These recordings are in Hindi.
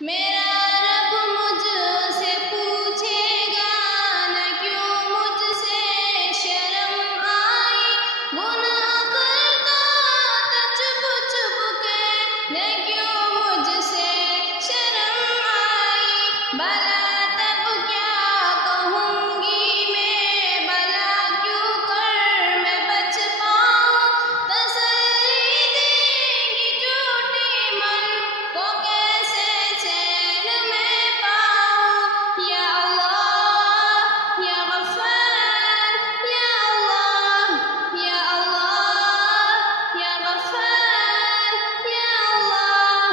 मेरा रब मुझसे पूछेगा न क्यों मुझसे शर्म आई, गुनाह करता था चुप चुप के न क्यों मुझसे शर्म आई। भला तब क्या कहूँगी मैं, भला क्यों कर मैं बच पाऊँ, तसल्ली देंगी झूठी मन को कैसे चैन में पाऊँ। या अल्लाह या गफ़्फ़ार, या अल्लाह या अल्लाह या गफ़्फ़ार, या अल्लाह।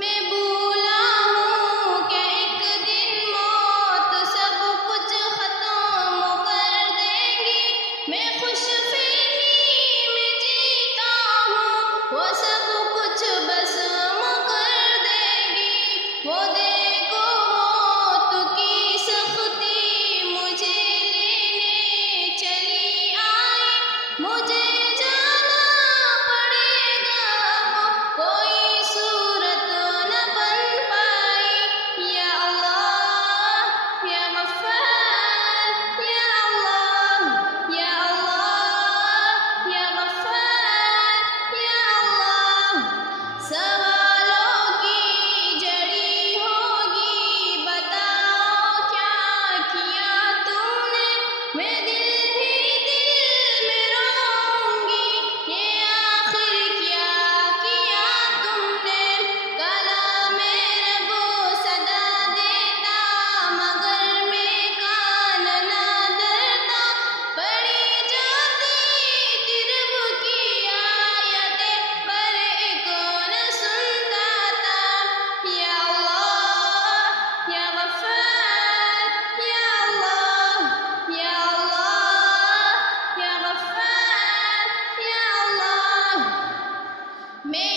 मैं भूला हूँ कि एक दिन मौत सब कुछ ख़त्म कर देगी, मैं खुशफहमी में जीता हूँ वो सब कुछ भस्म कर देगी। वो देखो मौत की सख्ती मुझे लेने चली आई, मुझे जाना पड़ेगा अब कोई सूरत न बन पाई। या अल्लाह या गफ़्फ़ार, या अल्लाह या अल्लाह या गफ़्फ़ार, या अल्लाह। सवालों की जड़ी होगी, बताओ क्या किया तुमने, मैं दिल ही दिल में रोऊंगी, ये आखिर क्या किया तुमने। कलामे रब सदा देता मगर मैं कान ना धरता, पढ़ी जाती थी रब की आयतें पर एक न सुनता था। या अल्लाह या गफ़्फ़ार, या अल्लाह या अल्लाह या गफ़्फ़ार, या अल्लाह। मैं